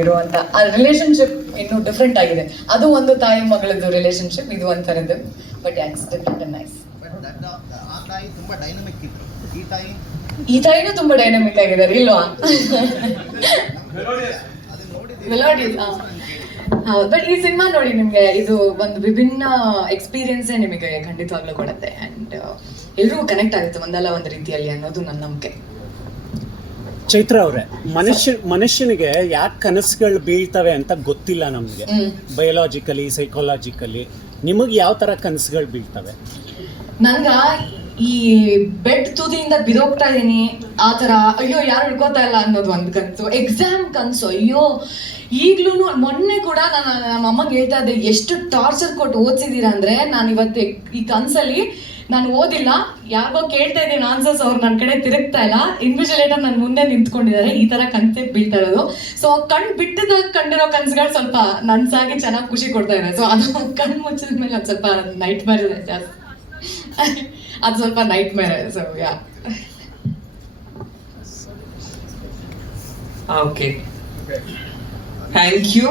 ಇರುವಂತ ಆ ರಿಲೇಶನ್ಶಿಪ್ ಇನ್ನು ಡಿಫ್ರೆಂಟ್ ಆಗಿದೆ. ಅದು ಒಂದು ತಾಯಿ ಮಗಳದ್ದು ರಿಲೇಶನ್ಶಿಪ್ ಇದು ಒಂಥರದ್ದು but different and nice but that ಆ ತಾಯಿ ತುಂಬಾ ಡೈನಮಿಕ್ ಇದ್ರು ಈ ತಾಯಿ? ತಾಯಿನೂ ತುಂಬಾ ಡೈನಮಿಕ್ ಆಗಿದ್ದಾರೆ ಇಲ್ವಾ? ಬಟ್ ಈ ಸಿನಿಮಾ ನೋಡಿ ನಿಮ್ಗೆ ಇದು ಒಂದು ವಿಭಿನ್ನ ಎಕ್ಸ್ಪೀರಿಯನ್ಸ್ ನಿಮಗೆ ಖಂಡಿತವಾಗ್ಲೂ ಕೊಡುತ್ತೆ. ಅಂಡ್ ಎಲ್ರಿಗೂ ಕನೆಕ್ಟ್ ಆಗುತ್ತೆ ಒಂದಲ್ಲ ಒಂದು ರೀತಿಯಲ್ಲಿ ಅನ್ನೋದು ನನ್ನ ನಂಬಿಕೆ. ಚೈತ್ರ ಅವರೇ ಮನುಷ್ಯ ಮನುಷ್ಯನಿಗೆ ಯಾಕೆ ಕನಸುಗಳು ಬೀಳ್ತವೆ ಅಂತ ಗೊತ್ತಿಲ್ಲ ನಮಗೆ. ಬಯೋಲಾಜಿಕಲಿ ಸೈಕಾಲಜಿಕಲಿ ನಿಮಗೆ ಯಾವ ತರ ಕನಸುಗಳು ಬೀಳ್ತವೆ? ನನ್ಗ ಈ ಬೆಡ್ ತುದಿಯಿಂದ ಬಿದೋಗ್ತಾ ಇದೀನಿ ಆ ತರ ಅಯ್ಯೋ ಯಾರು ಹಿಡ್ಕೋತಾ ಇಲ್ಲ ಅನ್ನೋದು ಒಂದು ಕನ್ಸು ಎಕ್ಸಾಮ್ ಕನ್ಸು ಅಯ್ಯೋ ಈಗ್ಲೂ ಮೊನ್ನೆ ಕೂಡ ನಾನು ನಮ್ಮ ಅಮ್ಮಗೆ ಹೇಳ್ತಾ ಇದ್ದೆ ಎಷ್ಟು ಟಾರ್ಚರ್ ಕೊಟ್ಟು ಓದಿಸಿದೀರಾ ಅಂದ್ರೆ ನಾನು ಇವತ್ತು ಈ ಕನ್ಸಲ್ಲಿ ನಾನು ಓದಿಲ್ಲ, ಯಾರಿಗೋ ಕೇಳ್ತಾ ಇದ್ದೀನಿ ಆನ್ಸರ್ಸ್ ಅವ್ರು ನನ್ನ ಕಡೆ ತಿರುಗ್ತಾ ಇಲ್ಲ. ಇನ್ವಿಜಿಲೇಟರ್ ನನ್ನ ಮುಂದೆ ನಿಂತ್ಕೊಂಡಿದ್ದಾರೆ, ಈ ತರ ಕನ್ಸೆಪ್ಟ್ ಬೀಳ್ತಾ ಇರೋದು. ಸೊ ಕಣ್ ಬಿಟ್ಟದಾಗ ಕಂಡಿರೋ ಕನ್ಸುಗಳು ಸ್ವಲ್ಪ ನನ್ಸಾಗಿ ಚೆನ್ನಾಗಿ ಖುಷಿ ಕೊಡ್ತಾ ಇದೆ ಸೊ ಅದು ಕಣ್ ಮುಚ್ಚಿದ ಮೇಲೆ ಅದು ಸ್ವಲ್ಪ ನೈಟ್ ಮೇರ್ ಇದೆ ಜಾಸ್ತಿ. ಅದು ಸ್ವಲ್ಪ nightmare so ya okay thank you.